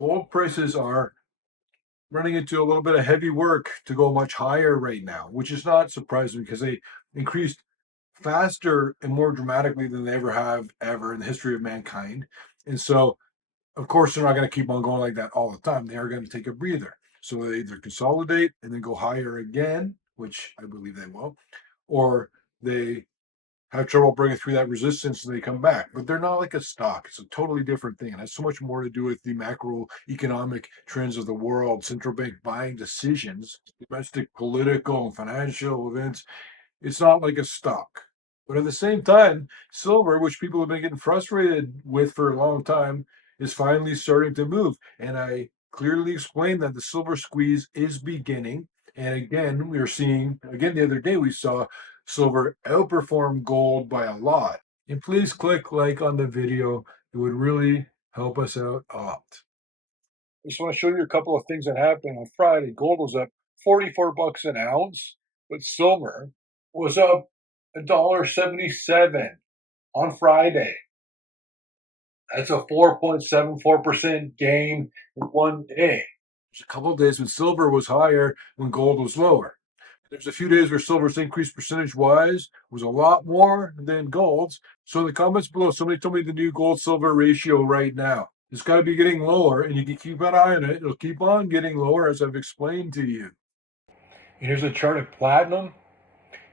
Gold prices are running into a little bit of heavy work to go much higher right now, which is not surprising because they increased faster and more dramatically than they ever have ever in the history of mankind. And so, of course, they're not going to keep on going like that all the time. They are going to take a breather. So they either consolidate and then go higher again, which I believe they will, or they have trouble breaking through that resistance and they come back. But they're not like a stock. It's a totally different thing. And has so much more to do with the macroeconomic trends of the world, central bank buying decisions, domestic political and financial events. It's not like a stock. But at the same time, silver, which people have been getting frustrated with for a long time, is finally starting to move. And I clearly explained that the silver squeeze is beginning. And again, we are seeing, again, the other day, we saw silver outperform gold by a lot. And please click like on the video. It would really help us out a lot. I just want to show you a couple of things that happened on Friday. Gold was up 44 bucks an ounce, but silver was up $1.77 on Friday. That's a 4.74% gain in one day. There's a couple of days when silver was higher when gold was lower. There's a few days where silver's increase percentage wise was a lot more than gold's. So in the comments below, somebody told me the new gold silver ratio right now. It's got to be getting lower, and you can keep an eye on it. It'll keep on getting lower as I've explained to you. And here's a chart of platinum,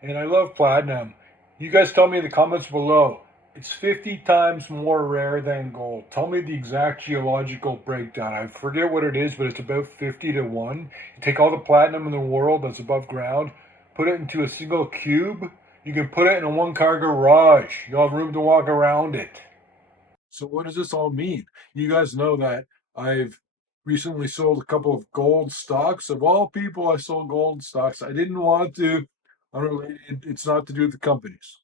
and I love platinum. You guys tell me in the comments below. It's 50 times more rare than gold. Tell me the exact geological breakdown. I forget what it is, but it's about 50 to 1. You take all the platinum in the world that's above ground, put it into a single cube. You can put it in a one-car garage. You'll have room to walk around it. So what does this all mean? You guys know that I've recently sold a couple of gold stocks. Of all people, I sold gold stocks. I didn't want to, unrelated, it's not to do with the companies.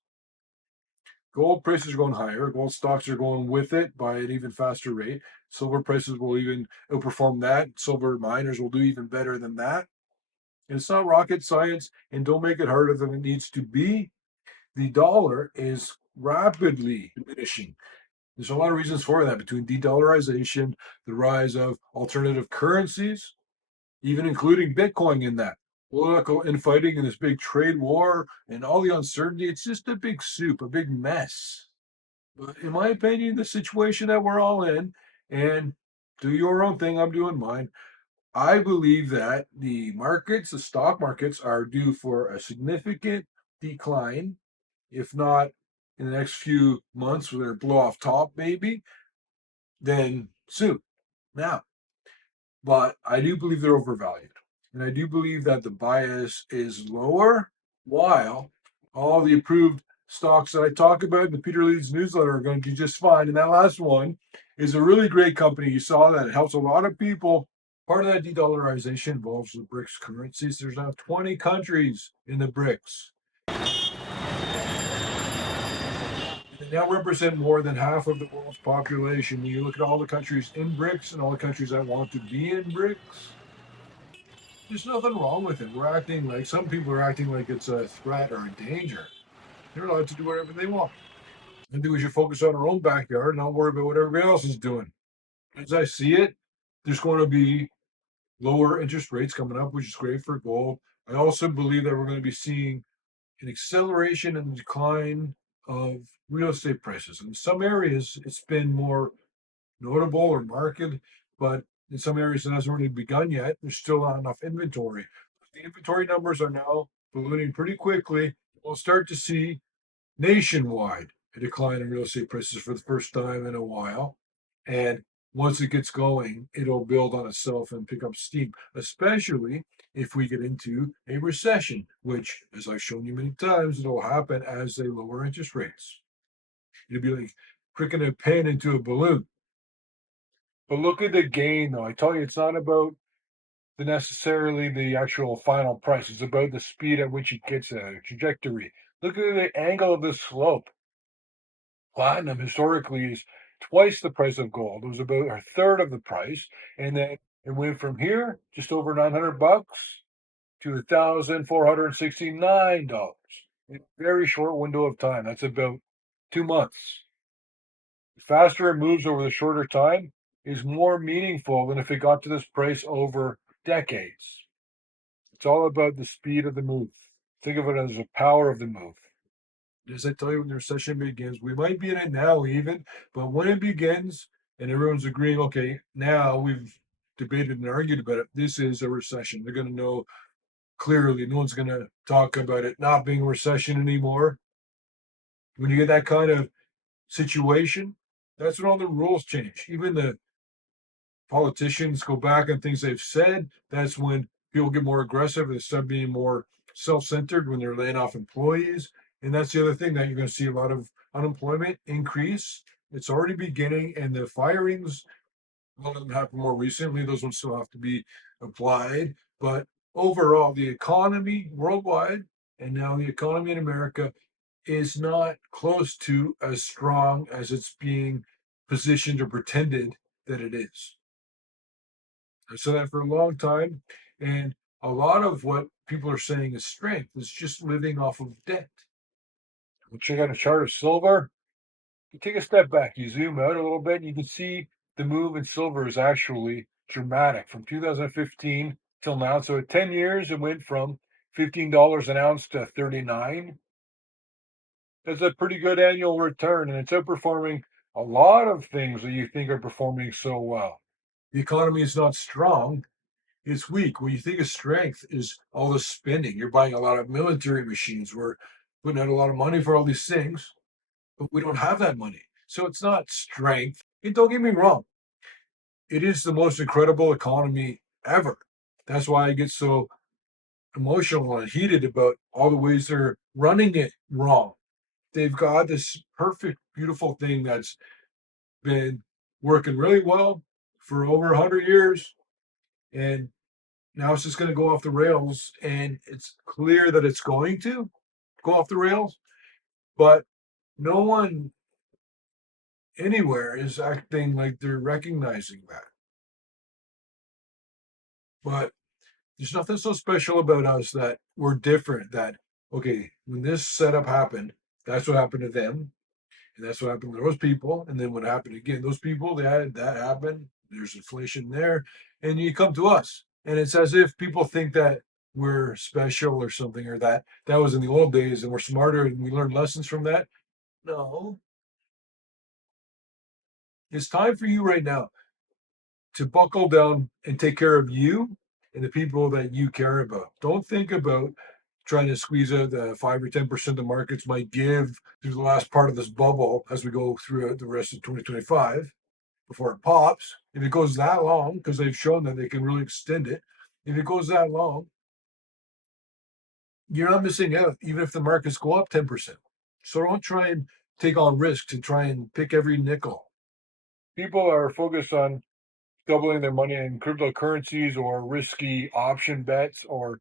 Gold prices are going higher. Gold stocks are going with it by an even faster rate. Silver prices will even outperform that. Silver miners will do even better than that. And it's not rocket science, and don't make it harder than it needs to be. The dollar is rapidly diminishing. There's a lot of reasons for that, between de-dollarization, the rise of alternative currencies, even including Bitcoin in that. Political infighting and this big trade war and all the uncertainty. It's just a big soup, a big mess. But in my opinion, the situation that we're all in, and do your own thing, I'm doing mine. I believe that the markets, the stock markets, are due for a significant decline, if not in the next few months, where they're blow off top, maybe, then soon. Now, but I do believe they're overvalued. And I do believe that the bias is lower, while all the approved stocks that I talk about in the Peter Leeds newsletter are going to do just fine. And that last one is a really great company. You saw that it helps a lot of people. Part of that de-dollarization involves the BRICS currencies. There's now 20 countries in the BRICS. They now represent more than half of the world's population. When you look at all the countries in BRICS and all the countries that want to be in BRICS, there's nothing wrong with it. We're acting like, some people are acting like it's a threat or a danger. They're allowed to do whatever they want. I think we should focus on our own backyard and not worry about what everybody else is doing. As I see it, there's going to be lower interest rates coming up, which is great for gold. I also believe that we're going to be seeing an acceleration in the decline of real estate prices. In some areas, it's been more notable or marked, but in some areas it hasn't really begun yet. There's still not enough inventory. The inventory numbers are now ballooning pretty quickly. We'll start to see nationwide a decline in real estate prices for the first time in a while. And once it gets going, it'll build on itself and pick up steam, especially if we get into a recession, which, as I've shown you many times, it'll happen as they lower interest rates. It'll be like pricking a pin into a balloon. But look at the gain, though. I tell you, it's not about necessarily the actual final price. It's about the speed at which it gets there, the trajectory. Look at the angle of the slope. Platinum historically is twice the price of gold. It was about a third of the price, and then it went from here, just over 900 bucks, to $1,469 in a very short window of time. That's about 2 months. The faster it moves over the shorter time, is more meaningful than if it got to this price over decades. It's all about the speed of the move. Think of it as the power of the move. As I tell you, when the recession begins, we might be in it now even, but when it begins and everyone's agreeing, okay, now we've debated and argued about it, this is a recession. They're going to know clearly. No one's going to talk about it not being a recession anymore. When you get that kind of situation, that's when all the rules change. Even the politicians go back on things they've said. That's when people get more aggressive. They start being more self-centered when they're laying off employees. And that's the other thing that you're going to see a lot of unemployment increase. It's already beginning, and the firings, a lot of them happen more recently. Those ones still have to be applied. But overall, the economy worldwide and now the economy in America is not close to as strong as it's being positioned or pretended that it is. I said that for a long time. And a lot of what people are saying is strength is just living off of debt. We'll check out a chart of silver. You take a step back, you zoom out a little bit, and you can see the move in silver is actually dramatic from 2015 till now. So at 10 years, it went from $15 an ounce to 39. That's a pretty good annual return, and it's outperforming a lot of things that you think are performing so well. The economy is not strong, it's weak. What you think of strength is all the spending. You're buying a lot of military machines. We're putting out a lot of money for all these things, but we don't have that money. So it's not strength. And don't get me wrong, it is the most incredible economy ever. That's why I get so emotional and heated about all the ways they're running it wrong. They've got this perfect, beautiful thing that's been working really well for over 100 years. And now it's just going to go off the rails. And it's clear that it's going to go off the rails. But no one anywhere is acting like they're recognizing that. But there's nothing so special about us that we're different. That, okay, when this setup happened, that's what happened to them. And that's what happened to those people. And then what happened again, those people, they had that happen. There's inflation there. And you come to us. And it's as if people think that we're special or something, or that was in the old days and we're smarter and we learned lessons from that. No. It's time for you right now to buckle down and take care of you and the people that you care about. Don't think about trying to squeeze out the 5 or 10% the markets might give through the last part of this bubble as we go through the rest of 2025 before it pops. If it goes that long, because they've shown that they can really extend it, if it goes that long, you're not missing out, even if the markets go up 10%. So don't try and take on risks and try and pick every nickel. People are focused on doubling their money in cryptocurrencies or risky option bets or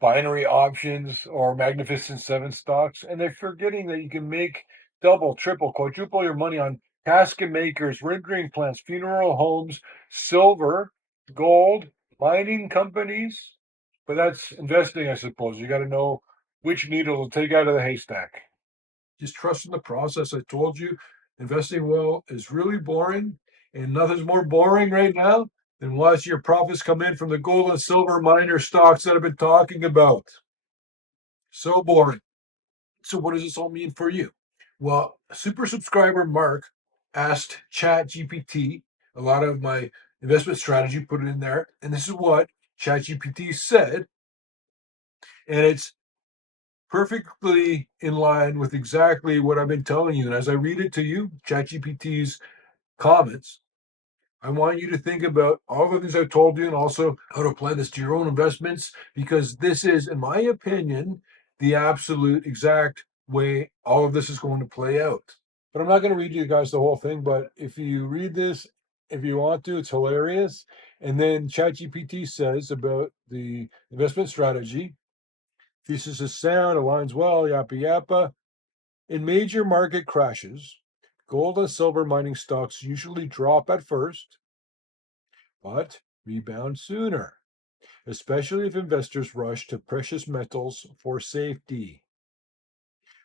binary options or Magnificent Seven stocks. And they're forgetting that you can make double, triple, quadruple your money on casket makers, rendering plants, funeral homes, silver, gold, mining companies. But that's investing, I suppose. You got to know which needle to take out of the haystack. Just trust in the process. I told you, investing well is really boring, and nothing's more boring right now than watching your profits come in from the gold and silver miner stocks that I've been talking about. So boring. So, what does this all mean for you? Well, super subscriber Mark asked ChatGPT a lot of my investment strategy, put it in there, and this is what ChatGPT said, and it's perfectly in line with exactly what I've been telling you. And as I read it to you, ChatGPT's comments, I want you to think about all the things I've told you and also how to apply this to your own investments, because this is, in my opinion, the absolute exact way all of this is going to play out. But I'm not going to read you guys the whole thing, but if you read this, if you want to, it's hilarious. And then ChatGPT says about the investment strategy, thesis is sound, aligns well, yappa yappa. In major market crashes, gold and silver mining stocks usually drop at first, but rebound sooner, especially if investors rush to precious metals for safety.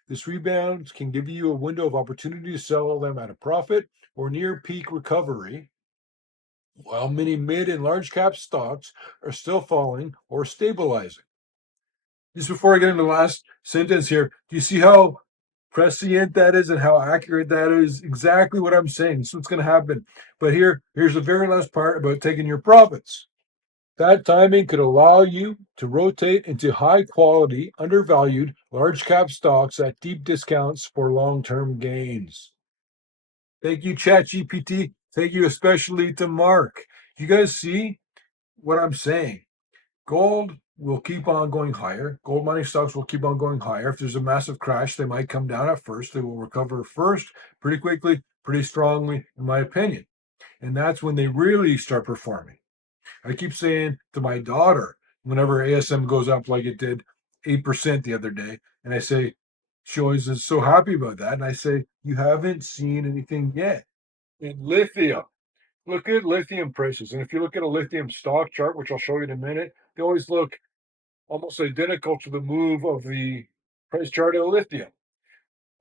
This rebound can give you a window of opportunity to sell them at a profit or near peak recovery. while many mid and large cap stocks are still falling or stabilizing. Just before I get into the last sentence here, do you see how prescient that is and how accurate that is? Exactly what I'm saying. This is what's going to happen. But here's the very last part about taking your profits. That timing could allow you to rotate into high quality, undervalued, large cap stocks at deep discounts for long term gains. Thank you, ChatGPT. Thank you especially to Mark. You guys see what I'm saying? Gold will keep on going higher. Gold mining stocks will keep on going higher. If there's a massive crash, they might come down at first. They will recover first, pretty quickly, pretty strongly, in my opinion. And that's when they really start performing. I keep saying to my daughter, whenever ASM goes up like it did 8% the other day, and I say, she always is so happy about that. And I say, you haven't seen anything yet. In lithium, look at lithium prices. And if you look at a lithium stock chart, which I'll show you in a minute, they always look almost identical to the move of the price chart of lithium.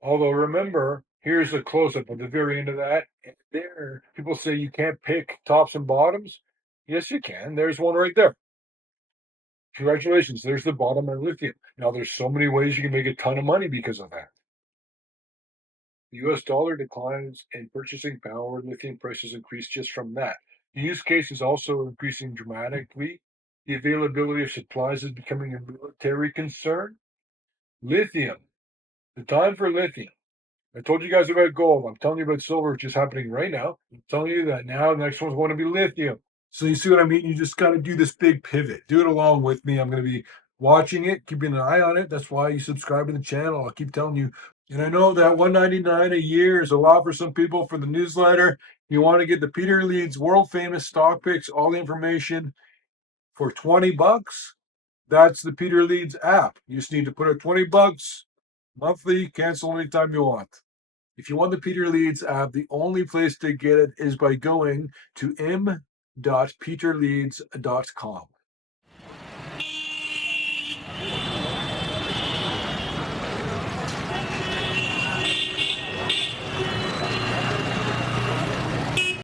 Although remember, here's a close-up at the very end of that. And there, people say you can't pick tops and bottoms. Yes, you can. There's one right there. Congratulations, there's the bottom of lithium. Now, there's so many ways you can make a ton of money because of that. The US dollar declines and purchasing power, lithium prices increase just from that. The use case is also increasing dramatically. The availability of supplies is becoming a military concern. Lithium, the time for lithium. I told you guys about gold. I'm telling you about silver, which is happening right now. I'm telling you that now the next one's going to be lithium. So you see what I mean? You just got to do this big pivot. Do it along with me. I'm going to be watching it, keeping an eye on it. That's why you subscribe to the channel. I'll keep telling you. And I know that $199 a year is a lot for some people for the newsletter. You want to get the Peter Leeds world famous stock picks, all the information for $20. That's the Peter Leeds app. You just need to put up $20 monthly, cancel anytime you want. If you want the Peter Leeds app, the only place to get it is by going to m.peterleeds.com.